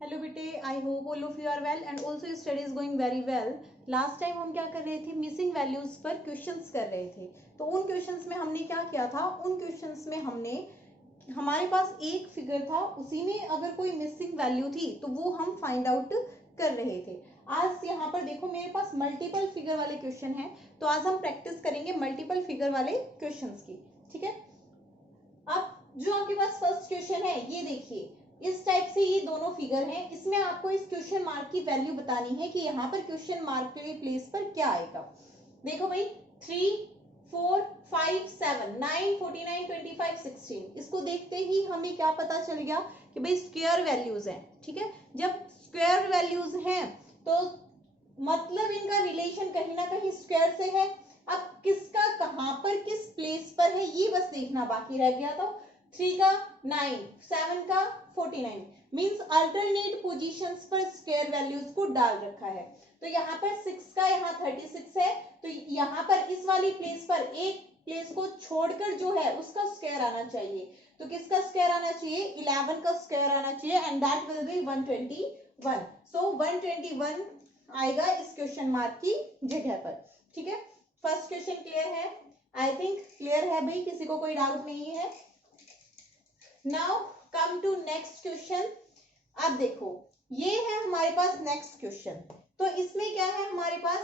Hello बेटे, I hope all of you are well and also study is going very well. Last time हम क्या कर रहे थे, मिसिंग वैल्यूज पर क्वेश्चंस कर रहे थे। तो उन क्वेश्चंस में हमने क्या किया था, उन क्वेश्चंस में हमने हमारे पास एक फिगर था, उसी में अगर कोई मिसिंग वैल्यू थी तो वो हम फाइंड आउट कर रहे थे। आज यहाँ पर देखो मेरे पास मल्टीपल फिगर वाले क्वेश्चन हैं, तो आज हम प्रैक्टिस करेंगे मल्टीपल फिगर वाले क्वेश्चंस की। ठीक है, अब जो आपके पास फर्स्ट क्वेश्चन है ये देखिए, इस टाइप से ये दोनों फिगर हैं। इसमें आपको इस क्वेश्चन मार्क की वैल्यू बतानी है कि यहाँ पर क्वेश्चन मार्क के प्लेस पर क्या आएगा। देखो भाई, 3, 4, 5, 7, 9, 49, 25, 16, इसको देखते ही हमें क्या पता चल गया कि भाई स्क्वायर वैल्यूज हैं। ठीक है, जब स्क्वायर वैल्यूज हैं तो मतलब इनका रिलेशन कहीं ना कहीं स्क्वायर से है। अब किसका कहां पर किस प्लेस पर है ये बस देखना बाकी रह गया। तो 3 का 9, 7 का 49 मींस अल्टरनेट पोजीशंस पर स्क्वायर वैल्यूज को डाल रखा है। तो यहाँ पर 6 का यहाँ 36 है, तो यहाँ पर इस वाली प्लेस पर एक प्लेस को छोड़कर जो है उसका स्क्वायर आना चाहिए। तो किसका स्क्वायर आना चाहिए, 11 का स्क्वायर आना चाहिए एंड दैट विल बी 121। सो 121 आएगा इस क्वेश्चन मार्क की जगह पर। ठीक है, फर्स्ट क्वेश्चन क्लियर है, आई थिंक क्लियर है भाई, किसी को कोई डाउट नहीं है। Now come to next question. अब देखो ये है हमारे पास नेक्स्ट क्वेश्चन। तो इसमें क्या है, हमारे पास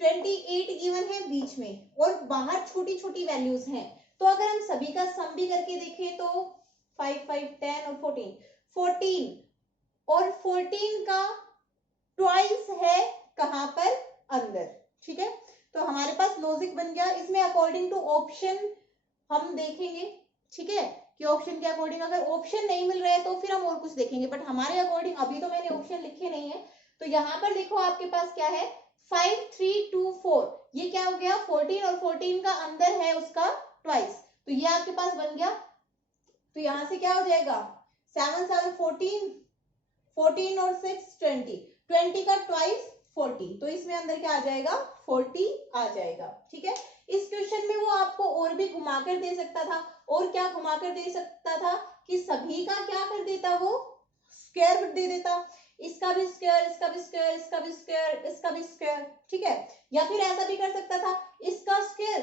28 गिवन है बीच में और बाहर छोटी छोटी वैल्यूज हैं। तो अगर हम सभी का सम भी करके देखें तो 5, 5, 10 और 14 और 14 का ट्वाइस है कहां पर, अंदर। ठीक है, तो हमारे पास लॉजिक बन गया। इसमें अकॉर्डिंग टू ऑप्शन हम देखेंगे। ठीक है, कि ऑप्शन के अकॉर्डिंग अगर ऑप्शन नहीं मिल रहा है तो फिर हम और कुछ देखेंगे, बट हमारे अकॉर्डिंग अभी तो मैंने ऑप्शन लिखे नहीं है। तो यहाँ पर देखो आपके पास क्या है, 5, 3, 2, 4, ये क्या हो गया 14 और 14 का अंदर है उसका ट्वाइस, तो ये आपके पास बन गया। तो यहां से क्या हो जाएगा, 7, 7, 14, 14 और 6 20, 20 का ट्वाइस 40, तो इसमें अंदर क्या आ जाएगा, 40 आ जाएगा। ठीक है, इस क्वेश्चन में वो आपको और भी घुमाकर दे सकता था, और क्या घुमाकर दे सकता था कि सभी का क्या कर देता, वो स्क्वायर दे देता, इसका भी स्क्वायर, इसका भी स्क्वायर, इसका भी स्क्वायर, इसका भी स्क्वायर। ठीक है, या फिर ऐसा भी कर सकता था, इसका स्क्वायर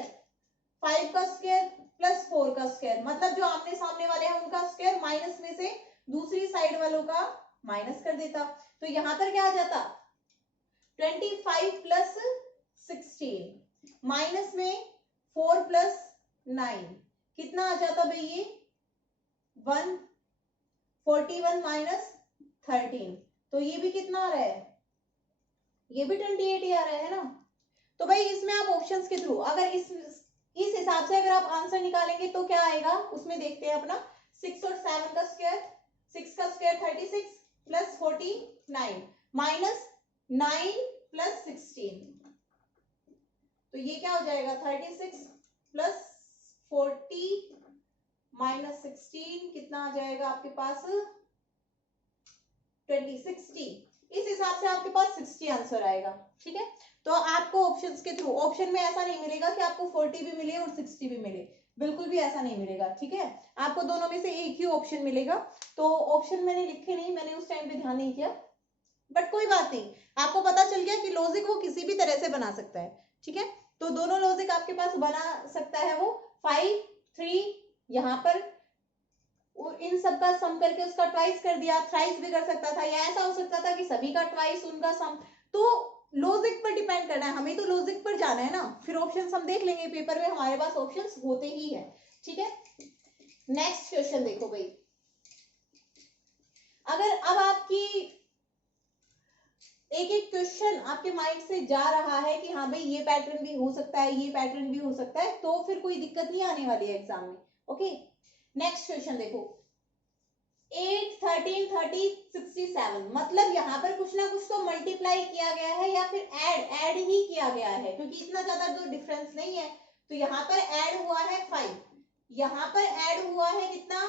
5 का स्क्वायर प्लस 4 का स्क्वायर, मतलब जो आमने सामने वाले हैं उनका स्क्वायर माइनस में से दूसरी साइड वालों का माइनस कर देता। तो यहां पर क्या आ जाता, 25 प्लस 16 माइनस में 4 प्लस 9 कितना आ जाता भाई, ये 141 माइनस 13, तो ये भी कितना आ रहा है, ये भी 28 ही आ रहा है ना। तो भाई इसमें आप ऑप्शंस के थ्रू अगर इस हिसाब से अगर आप आंसर निकालेंगे तो क्या आएगा, उसमें देखते हैं अपना। 6 और 7 का स्क्वायर, 6 का स्क्वायर 36 प्लस 49 माइनस 9 प्लस 16, तो ये क्या हो जाएगा 36 प्लस 40 माइनस 16 कितना आ जाएगा आपके पास 20, 60। इस हिसाब से आपके पास 60 आंसर आएगा। ठीक है, तो आपको ऑप्शंस के थ्रू, ऑप्शन में ऐसा नहीं मिलेगा कि आपको 40 भी मिले और 60 भी मिले, बिल्कुल भी ऐसा नहीं मिलेगा। ठीक है, आपको दोनों में से एक ही ऑप्शन मिलेगा। तो ऑप्शन मैंने लिखे नहीं, मैंने उस टाइम पे ध्यान नहीं किया, बट कोई बात नहीं, आपको पता चल गया कि लॉजिक वो किसी भी तरह से बना सकता है। ठीक है, तो दोनों लॉजिक आपके पास बना सकता है वो 5, 3 यहाँ पर इन सब का सम करके उसका ट्वाइस कर दिया, थ्राइस भी कर सकता था, या ऐसा हो सकता था कि सभी का ट्वाइस उनका सम। तो लॉजिक पर डिपेंड करना है, हमें तो लॉजिक पर जाना है ना, फिर ऑप्शंस हम देख लेंगे पेपर में, हमारे पास ऑप्शंस होते ही है। ठीक है, नेक्स्ट क्वेश्चन देखो भाई, अगर अब आपकी एक एक क्वेश्चन आपके माइंड से जा रहा है कि हाँ भाई ये पैटर्न भी हो सकता है, ये पैटर्न भी हो सकता है, तो फिर कोई दिक्कत नहीं आने वाली है एग्जाम में। ओके, नेक्स्ट क्वेश्चन देखो, 8, 13, 30, 67, मतलब यहाँ पर कुछ ना कुछ तो मल्टीप्लाई किया गया है या फिर ऐड ही किया गया है, क्योंकि इतना ज्यादा तो डिफरेंस नहीं है। तो यहाँ पर ऐड हुआ है 5, यहाँ पर ऐड हुआ है कितना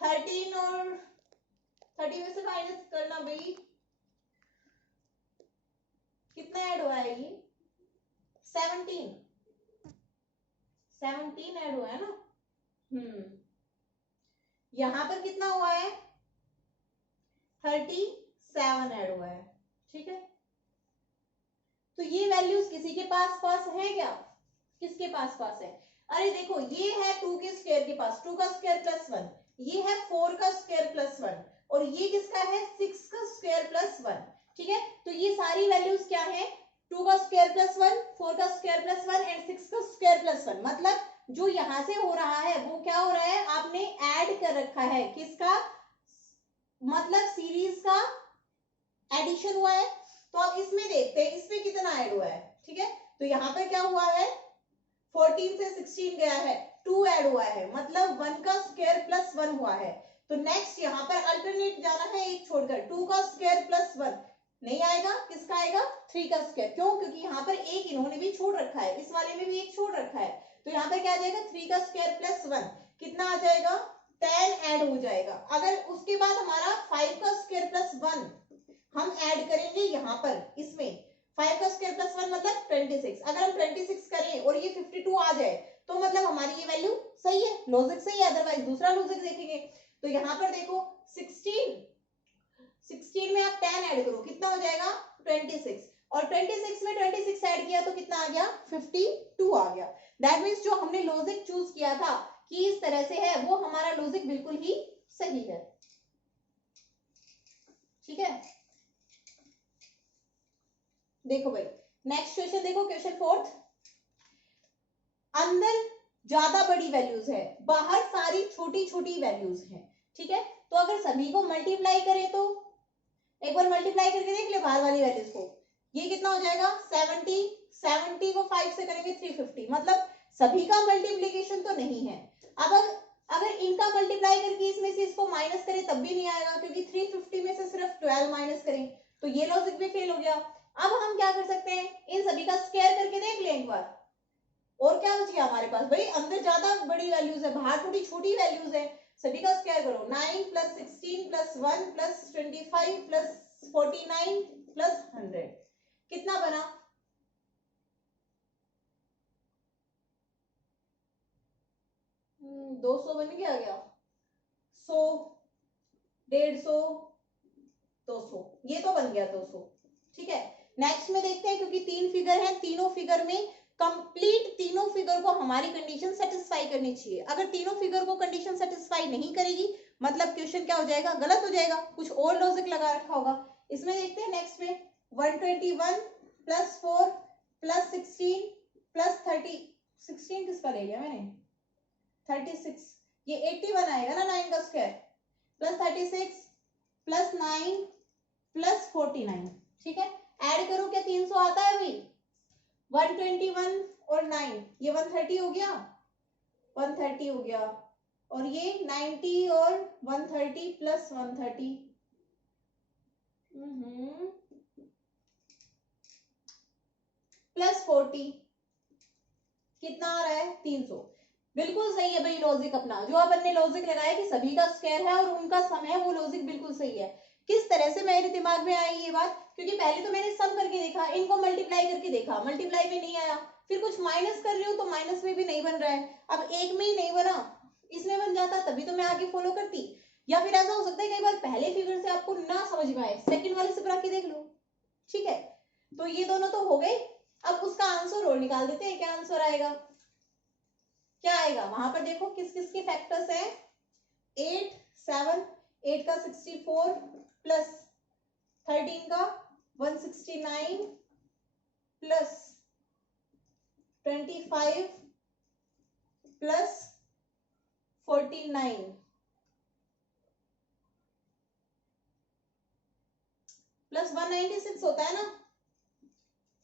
13, और 30 में से माइनस करना भाई, कितना ऐड हुआ है ये 17, 17 ऐड हुआ है ना। यहाँ पर कितना हुआ है 13, 37 ऐड हुआ है। ठीक है, तो ये वैल्यूज किसी के पास पास है क्या? किसके पास पास है? अरे देखो, ये है 2 के स्क्वायर के पास, 2 का स्क्वायर प्लस 1, ये है 4 का स्क्वायर प्लस 1, और ये किसका है? 6 का स्क्वायर प्लस 1। ठीक है, तो ये सारी वैल्यूज क्या है? 2 का स्क्वायर प्लस 1, 4 का स्क्वायर प्लस 1 एंड 6 का स्क्वायर प्लस 1। मतलब जो यहां से हो रहा है वो क्या हो रहा है? आपने ऐड कर रखा है। किसका? मतलब सीरीज का एडिशन हुआ है। तो अब इसमें देखते हैं इसमें कितना ऐड हुआ है। ठीक है, तो यहाँ पे क्या हुआ है? 14 से 16 गया है, 2 ऐड हुआ है, मतलब 1 का स्क्वायर प्लस 1 हुआ है। तो नेक्स्ट यहाँ पर अल्टरनेट जाना है एक छोड़कर, 2 का स्क्वायर प्लस 1 नहीं आएगा, किसका आएगा? 3 का स्क्वायर। क्यों? क्योंकि यहाँ पर एक इन्होंने भी छोड़ रखा है, इस वाले में भी एक छोड़ रखा है। तो यहाँ पर क्या आ जाएगा? 3 का स्क्वायर प्लस 1 कितना आ जाएगा? 10 ऐड हो जाएगा। अगर उसके बाद हमारा 5 का स्क्वायर प्लस 1 हम ऐड करेंगे यहाँ पर, इसमें 5 का स्क्वायर प्लस 1 मतलब 26। अगर हम 26 करें और ये 52 आ जाए तो मतलब हमारी ये वैल्यू सही है, लॉजिक सही है, अदरवाइज दूसरा लॉजिक देखेंगे। तो यहाँ पर देखो 16 में आप 10 ऐड करो, कितना हो जाएगा? 26, और 26 में 26 ऐड किया तो कितना आ गया? 52 आ गया। दैट मीन्स जो हमने लॉजिक चूज किया था कि इस तरह से है, वो हमारा लॉजिक बिल्कुल ही सही है। ठीक है, देखो भाई नेक्स्ट क्वेश्चन देखो, क्वेश्चन 4। अंदर ज्यादा बड़ी वैल्यूज है, बाहर सारी छोटी छोटी वैल्यूज है। ठीक है, तो अगर सभी को मल्टीप्लाई करें तो एक बार मल्टीप्लाई करके देख ले बाहर वाली वैल्यूज को, ये कितना हो जाएगा? 70 को 5 से करेंगे 350, मतलब सभी का मल्टीप्लीकेशन तो नहीं है। अब अगर इनका मल्टीप्लाई करके इसमें से इसको माइनस करें तब भी नहीं आएगा, क्योंकि 350 में से सिर्फ 12 माइनस करें तो ये लॉजिक भी फेल हो गया। अब हम क्या कर सकते हैं? इन सभी का स्क्वायर करके देख लें एक बार, और क्या बच गया हमारे पास? भाई अंदर ज्यादा बड़ी वैल्यूज है, बाहर थोड़ी छोटी वैल्यूज है, सभी का स्क्वायर करो। 9 plus 16 plus 1 plus 25 plus 49 plus 100 कितना बना? 200 बन गया क्या? 100, 150, 200, ये तो बन गया 200। ठीक है, नेक्स्ट में देखते हैं, क्योंकि 3 फिगर है, तीनों फिगर में कंप्लीट तीनों फिगर को हमारी कंडीशन सेटिस्फाई करनी चाहिए। अगर तीनों फिगर को कंडीशन सेटिस्फाई नहीं करेगी मतलब क्वेश्चन क्या हो जाएगा? गलत हो जाएगा, कुछ और लॉजिक लगा रखा होगा। इसमें देखते हैं नेक्स्ट में 121 प्लस 4 प्लस 16 प्लस 30, 16 किसका ले लिया मैंने? 36, ये 81 आएगा ना 9 का स्क्वायर, प्लस 36 प्लस 9 प्लस 49। ठीक है, ऐड करो, क्या 300 आता है अभी? 121 और 9, ये 130 हो गया, 130 हो गया, और ये 90 और 130 प्लस 130 प्लस 40 कितना आ रहा है? 300। बिल्कुल सही है भाई लॉजिक अपना, जो अपन ने लॉजिक लगाया कि सभी का स्क्वायर है और उनका सम है, वो लॉजिक बिल्कुल सही है। किस तरह से मेरे दिमाग में आई ये बात? क्योंकि पहले तो मैंने सम करके देखा, इनको मल्टीप्लाई करके देखा, मल्टीप्लाई में नहीं आया, फिर कुछ माइनस कर रही हूँ तो माइनस में भी नहीं बन रहा है। अब एक में ही नहीं बना, इसमें बन जाता तभी तो मैं आगे फॉलो करती। या फिर ऐसा हो सकता है कई बार पहले फिगर से आपको ना समझ में आए, सेकंड वाले से बना के देख लो। ठीक है, तो ये दोनों तो हो गए। अब उसका आंसर और निकाल देते हैं, क्या आंसर आएगा? क्या आएगा वहां पर? देखो किस किस के फैक्टर्स हैं? 8, 7, 8 का 64 प्लस 13 का 169 प्लस 25 प्लस 49 प्लस 196 होता है ना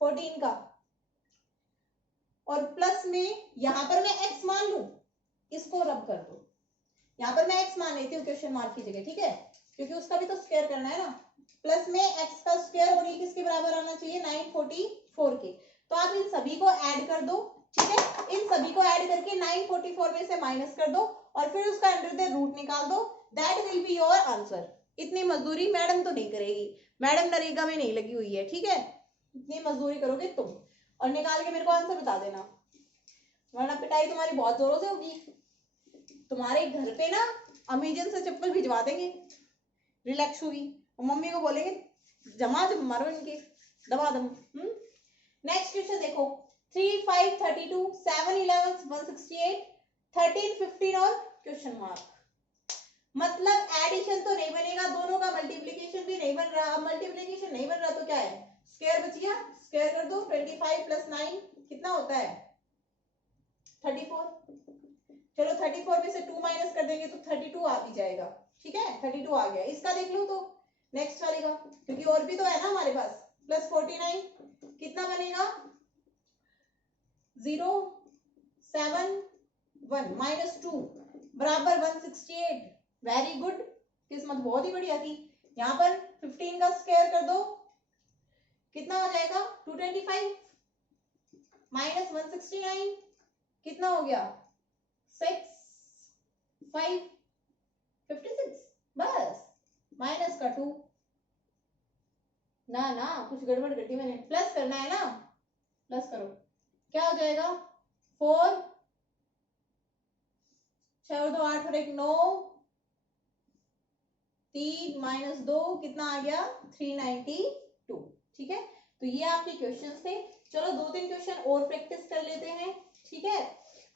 14 का, और प्लस में यहां पर मैं x मान लू, इसको रब कर दो, यहां पर मैं x मान लेती हूँ क्वेश्चन मार्क की जगह। ठीक है, क्योंकि उसका भी तो स्क्वायर करना है ना। प्लस में x का स्क्वायर, और ये किसके बराबर आना चाहिए? 944 के। तो आप इन सभी को ऐड कर दो। ठीक है, इन सभी को ऐड करके 944 में से माइनस कर दो और फिर उसका अंडर द रूट निकाल दो। That will be your answer. इतनी मजदूरी मैडम तो नहीं करेगी, मैडम नरेगा में नहीं लगी हुई है। ठीक है, इतनी मजदूरी करोगे तुम, और निकाल के मेरे को आंसर बता देना, वरना पिटाई तुम्हारी बहुत जोरों से होगी। तुम्हारे घर पे ना अमेजन से चप्पल भिजवा देंगे, रिलैक्स होगी, और मम्मी को बोलेंगे जमा जब मारो इनके दबा दम। नेक्स्ट क्वेश्चन देखो 3, 5, 32, 7, 11, 168, 13, 15 और क्वेश्चन मार्क। मतलब एडिशन तो नहीं बनेगा, दोनों का मल्टीप्लीकेशन भी नहीं बन रहा। मल्टीप्लीकेशन नहीं बन रहा तो क्या है, स्क्वायर बच गया, स्क्वायर कर दो। 25 + 9 कितना होता है 34। चलो 34 में से 2 माइनस कर देंगे तो 32 आ भी जाएगा। ठीक है 32 आ गया। इसका देख लो तो नेक्स्ट वाले का, क्योंकि और भी तो है ना हमारे पास। +49 कितना बनेगा 0, 7, 1 -2 बराबर 168। वेरी गुड, किस्मत बहुत ही बढ़िया थी। यहाँ पर 15 का स्क्वायर कर दो, कितना आ जाएगा 225 -169 कितना हो गया 6, 5, 56 बस, माइनस का 2 ना ना कुछ गड़बड़ कर दी मैंने। प्लस करना है ना, प्लस करो, क्या हो जाएगा 4, 6 और 2 8 और 1 9, 3 - 2 कितना आ गया 392। ठीक है, तो ये आपके क्वेश्चंस थे। चलो 2-3 क्वेश्चन और प्रैक्टिस कर लेते हैं। ठीक है,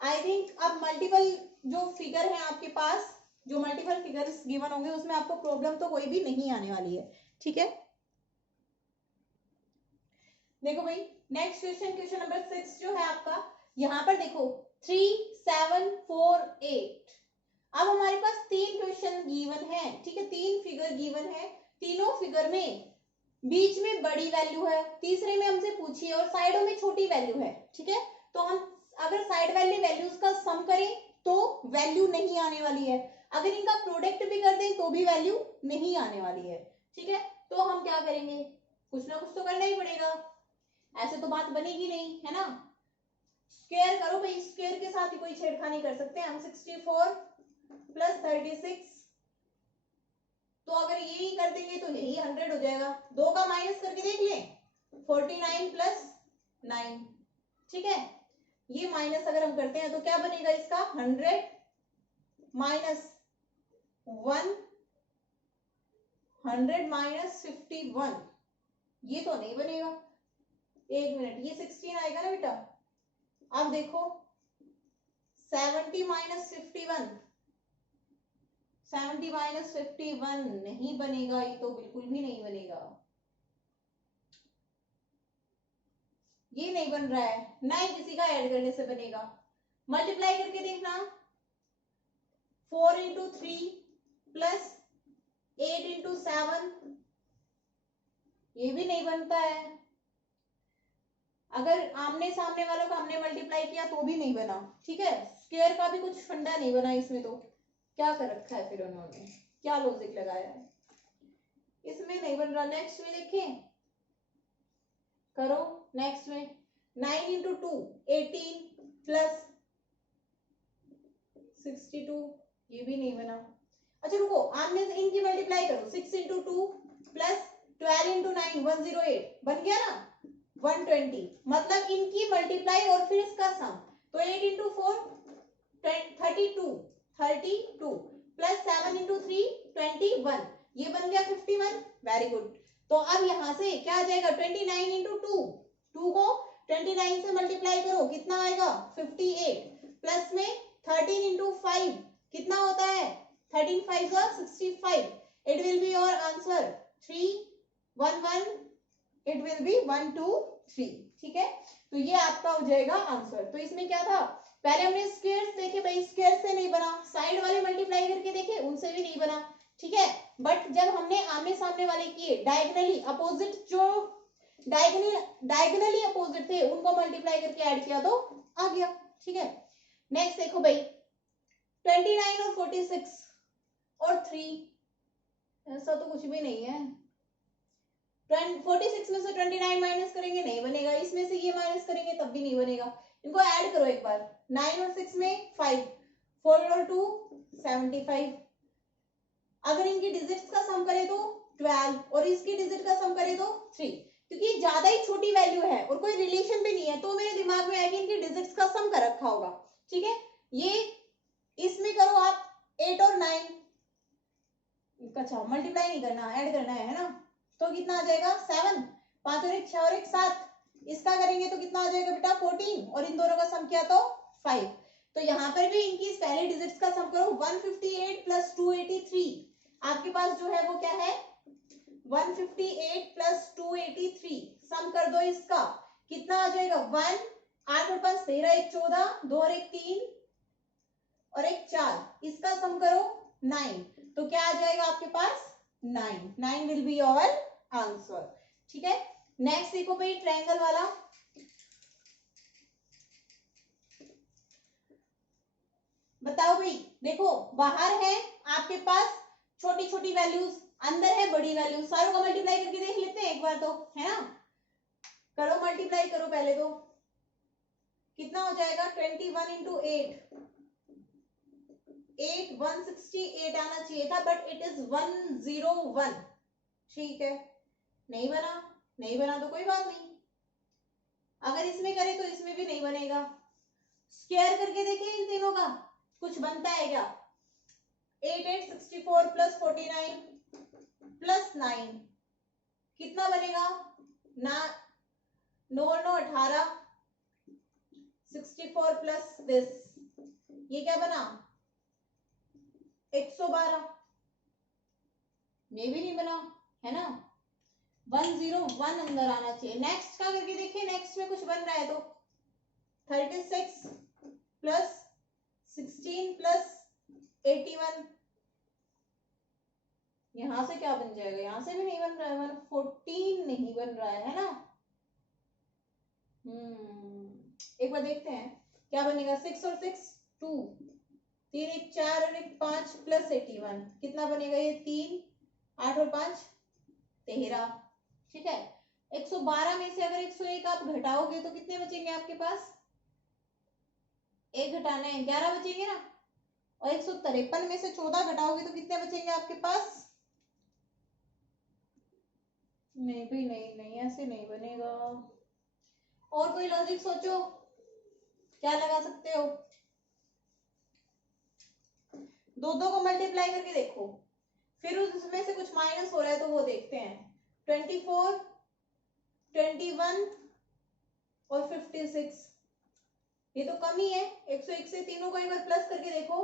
आई थिंक अब मल्टीपल जो फिगर है आपके पास, जो मल्टीपल फिगर्स गिवन होंगे उसमें आपको प्रॉब्लम तो कोई भी नहीं आने वाली है। ठीक है, देखो भाई नेक्स्ट क्वेश्चन, क्वेश्चन नंबर 6 जो है आपका, यहाँ पर देखो 3, 7, 4, 8। अब हमारे पास 3 क्वेश्चन गिवन है। ठीक है, 3 फिगर गिवन है, तीनों फिगर में बीच में बड़ी वैल्यू है, तीसरे में हमसे पूछी है और साइडों में छोटी वैल्यू है। ठीक है, तो हम अगर साइड वाली वैल्यूज का सम करें तो वैल्यू नहीं आने वाली है, अगर इनका प्रोडक्ट भी कर दें तो भी वैल्यू नहीं आने वाली है। ठीक है, तो हम क्या करेंगे, कुछ ना कुछ तो करना ही पड़ेगा, ऐसे तो बात बनेगी नहीं, है ना। स्क्वायर करो भाई, स्क्वायर के साथ ही कोई छेड़खानी कर सकते हैं हम। 64 + 36, तो अगर यही कर देंगे तो यही 100 हो जाएगा। 2 का माइनस करके देख लें, 49 + 9। ठीक है, ये माइनस अगर हम करते हैं तो क्या बनेगा इसका 100 - 1, 100 - 51, ये तो नहीं बनेगा। एक मिनट, ये 16 आएगा ना बेटा। अब देखो 70 - 51, 70 - 51 नहीं बनेगा, ये तो बिल्कुल भी नहीं बनेगा, ये नहीं बन रहा है, ना ही किसी का ऐड करने से बनेगा। मल्टीप्लाई करके देखना, 4 × 3 + 8 × 7, ये भी नहीं बनता है। अगर आमने सामने वालों का हमने मल्टीप्लाई किया तो भी नहीं बना। ठीक है, स्क्वायर का भी कुछ फंडा नहीं बना इसमें, तो क्या कर रखा है फिर उन्होंने, क्या लॉजिक लगाया है, इसमें नहीं बन रहा। नेक्स्ट में देखें, करो नेक्स्ट में 9 × 2 18 + 62, ये भी नहीं बना। अच्छा रुको, आमने से इनकी मल्टीप्लाई करो, 6 × 2 + 12 × 9 108 बन गया ना 120, मतलब इनकी मल्टीप्लाई और फिर इसका सम। तो 8 × 4 32 + 7 × 3 21, ये बन गया 51। वेरी गुड, तो अब यहां से क्या आ जाएगा 29 × 2, 2 को 29 से मल्टीप्लाई करो, कितना आएगा 58, प्लस में 13 × 5 कितना होता है 13 × 5 = 65, it will be your answer 311, it will be 123। ठीक है, तो ये आपका हो जाएगा आंसर। तो इसमें क्या था, पहले हमने स्क्वायर्स देखे भाई, स्क्वायर से नहीं बना, साइड वाले मल्टीप्लाई करके देखे, उनसे भी नहीं बना। ठीक है, बट जब हमने आमने सामने वाले किए, डायगोनली अपोजिट, जो डायगोनली अपोजिट थे उनको मल्टीप्लाई करके ऐड किया तो आ गया। ठीक है, नेक्स्ट देखो भाई 29 और 46 और 3, ऐसा तो कुछ भी नहीं है। 46 में से 29 माइनस करेंगे नहीं बनेगा, इसमें से ये माइनस करेंगे तब भी नहीं बनेगा। इनको ऐड करो एक बार, 9 और 6 में 5, 4 और 2 75, अगर इनकी डिजिट्स का सम करें तो 12 और इसकी डिजिट का सम करें तो 3, क्योंकि ज्यादा ही छोटी वैल्यू है और कोई रिलेशन भी नहीं है, तो मेरे दिमाग में आया कि इनकी डिजिट्स का सम कर रखा होगा। ठीक है, ये इसमें करो आप 8 और 9, अच्छा मल्टीप्लाई नहीं करना, ऐड करना है ना। तो कितना आ जाएगा 7, 5 और 1 6 और 1 7। इसका करेंगे तो कितना आ जाएगा बेटा 14, और इन दोनों का सम किया तो 5। तो यहाँ पर भी इनकी पहले डिजिट्स का सम करो, 158 प्लस 283। आपके पास जो है वो क्या है 158 प्लस 283। सम कर दो इसका, कितना आ जाएगा 1, 8 और 5 13, 1 14, 2 और 1 3 और 1 4। इसका सम करो 9, तो क्या आ जाएगा आपके पास 9 विल बी योर आंसर। ठीक है, नेक्स्ट देखो भाई ट्रायंगल वाला। बताओ भाई, देखो बाहर है आपके पास छोटी छोटी वैल्यूज, अंदर है बड़ी वैल्यूज, सारों को मल्टीप्लाई करके देख लेते हैं एक बार तो, है ना। करो मल्टीप्लाई करो पहले तो, कितना हो जाएगा 21 इंटू 8, 168 आना चाहिए था, बट इट इज 101। ठीक है, नहीं बना, नहीं बना तो कोई बात नहीं, अगर इसमें करें तो इसमें भी नहीं बनेगा। स्क्वायर करके देखिए इन तीनों का, कुछ बनता है क्या। 8 8 64 प्लस 49 प्लस 9 कितना बनेगा ना, 9 9 18, 64 प्लस दिस, ये क्या बना 112, ये भी नहीं बना, है ना। 101 अंदर आना चाहिए। नेक्स्ट का करके देखिए, नेक्स्ट में कुछ बन रहा है तो 36 प्लस 16 प्लस 81, यहां से क्या बन जाएगा, यहां से भी नहीं बन रहा है, 114 नहीं बन रहा है ना। एक बार देखते हैं क्या बनेगा। 6 और 6 2, 3 1 4 और 1 5 प्लस 81 कितना बनेगा, ये 3 8 और 5 13। ठीक है, 112 में से अगर 101 आप घटाओगे तो कितने बचेंगे आपके पास, एक घटाना है 11 बचेंगे ना। और 153 में से 14 घटाओगे तो कितने बचेंगे आपके पास, नहीं भाई नहीं नहीं, ऐसे नहीं बनेगा। और कोई लॉजिक सोचो, क्या लगा सकते हो। दो दो को मल्टीप्लाई करके देखो, फिर उसमें से कुछ माइनस हो रहा है तो वो देखते हैं। 24 21 और 56, ये तो कम ही है। 101 से तीनों को एक बार प्लस करके देखो,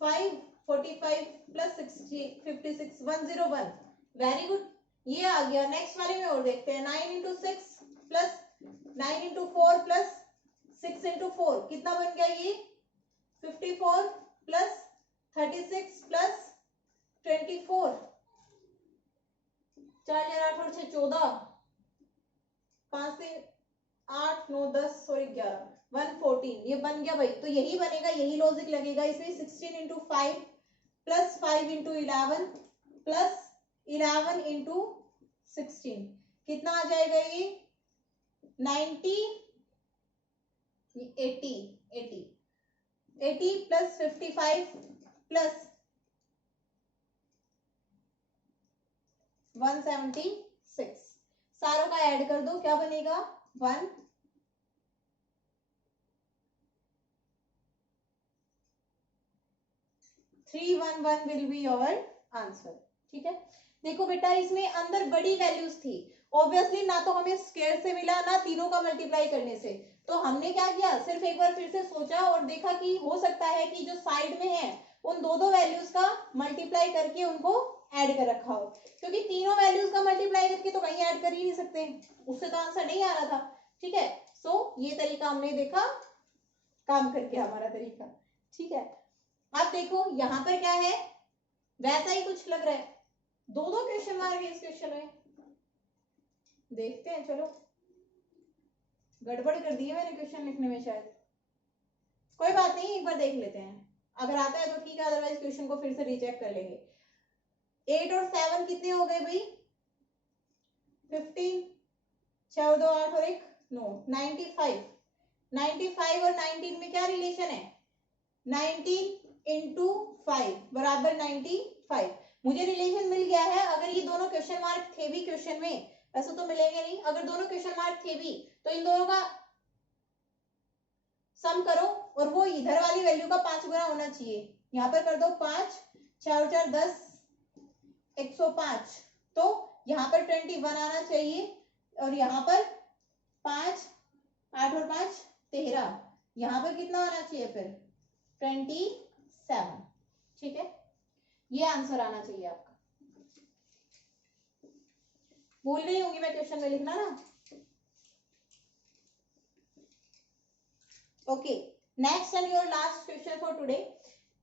5 45 प्लस 60 56 101, वेरी गुड, ये आ गया। नेक्स्ट वाले में और देखते हैं, 9 into 6 plus 9 into 4 plus 6 into 4 कितना बन गया, ये 54 प्लस 36 प्लस 24, 4 4 8 और 6 14, 5 3 8 9 10 और 11 114, ये बन गया भाई। तो यही बनेगा, यही लॉजिक लगेगा इसमें। 16 into 5 plus 5 into 11 plus 11 into 16 कितना आ जाएगा, ये 90 80 80 80 प्लस 55 प्लस 176, सारों का ऐड कर दो, क्या बनेगा 1 311 विल बी योर आंसर। ठीक है, देखो बेटा इसमें अंदर बड़ी वैल्यूज थी, ऑब्वियसली ना तो हमें स्क्वायर से मिला ना तीनों का मल्टीप्लाई करने से, तो हमने क्या किया, सिर्फ एक बार फिर से सोचा और देखा कि हो सकता है कि जो साइड में है उन दो दो वैल्यूज का मल्टीप्लाई करके उनको ऐड कर रखा हो, क्योंकि तीनों वैल्यूज का मल्टीप्लाई करके तो कहीं ऐड कर ही नहीं सकते, उससे तो आंसर नहीं आ रहा था। ठीक है, सो ये तरीका हमने देखा, काम करके हमारा तरीका। ठीक है, अब देखो यहाँ पर क्या है, वैसा ही कुछ लग रहा है, दो दो क्वेश्चन मार्क है इस क्वेश्चन में, देखते हैं। चलो गड़बड़ कर दी है मैंने क्वेश्चन लिखने में शायद, कोई बात नहीं, एक बार देख लेते हैं, अगर आता है तो ठीक है, अदरवाइज क्वेश्चन को फिर से रीचेक कर लेंगे। 8 और 7 कितने हो गए भाई, 15, 6 और 2 8 और 1 9, 95 95 और 19 में क्या रिलेशन है, 19 इंटू 5 बराबर 95, मुझे रिलेशन मिल गया है। अगर ये दोनों क्वेश्चन मार्क थे भी क्वेश्चन में, ऐसा तो मिलेंगे नहीं, अगर दोनों क्वेश्चन मार्क थे भी तो इन दोनों का सम करो और वो इधर वाली वैल्यू का 5 गुना होना चाहिए। यहाँ पर कर दो 5 4 4 10 105, तो यहाँ पर 21 आना चाहिए और यहाँ पर 5, 8 और 5 13, यहाँ पर कितना आना चाहिए फिर 27। ठीक है, ये आंसर आना चाहिए आपका। भूल गई होंगी मैं क्वेश्चन में लिखना ना। Okay, next and your last question for today.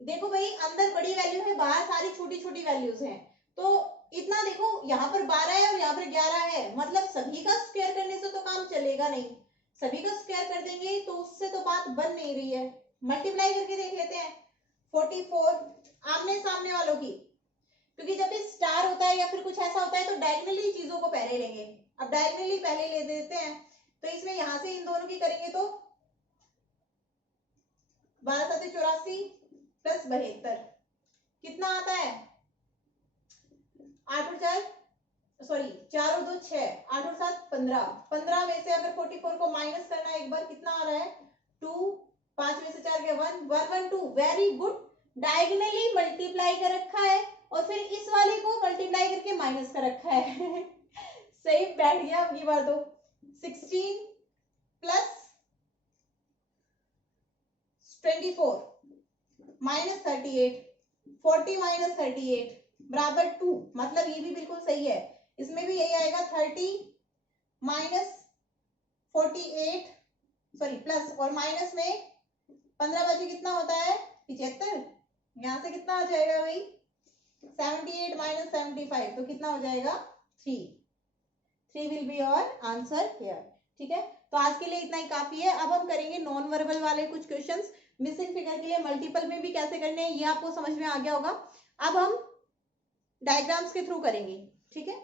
देखो भाई, अंदर बड़ी वैल्यू है, बाहर सारी छोटी छोटी वैल्यूज हैं, तो इतना देखो, यहाँ पर 12 है और यहाँ पर 11 है, मतलब सभी का स्क्वायर करने से तो काम चलेगा नहीं, सभी का स्क्वायर कर देंगे तो उससे तो बात बन नहीं रही है। मल्टीप्लाई करके देख लेते हैं 44 आमने सामने वालों की, क्योंकि जब भी स्टार होता है या फिर कुछ ऐसा होता है तो डायगनली चीजों को पहले लेंगे। अब डायगनली पहले ले देते हैं, तो इसमें यहां से इन दोनों की करेंगे तो 12 7 84 प्लस 72 कितना आता है, 8 और 4 सॉरी 4 और 2 6, 8 और 7 15, 15 में से अगर 44 को माइनस करना है एक बार, कितना आ रहा है 2, 5 में से 4 गया 1 1 1 2। वेरी गुड, डायगनली मल्टीप्लाई कर रखा है और फिर इस वाले को मल्टीप्लाई करके माइनस कर रखा है सही बैठ गया अब की बार तो। 16 प्लस 24 माइनस 38, 40 माइनस 38 बराबर 2, मतलब ये भी बिल्कुल सही है, इसमें भी यही आएगा 30 माइनस 48 सॉरी प्लस और माइनस में 15 बचे कितना होता है 75, यहां से कितना आ जाएगा भाई 78 माइनस 75, तो कितना हो जाएगा 3 will be your answer here. ठीक है, तो आज के लिए इतना ही काफी है। अब हम करेंगे नॉन वर्बल वाले कुछ क्वेश्चंस, मिसिंग फिगर के लिए मल्टीपल में भी कैसे करने हैं ये आपको समझ में आ गया होगा। अब हम डायग्राम्स के थ्रू करेंगे। ठीक है।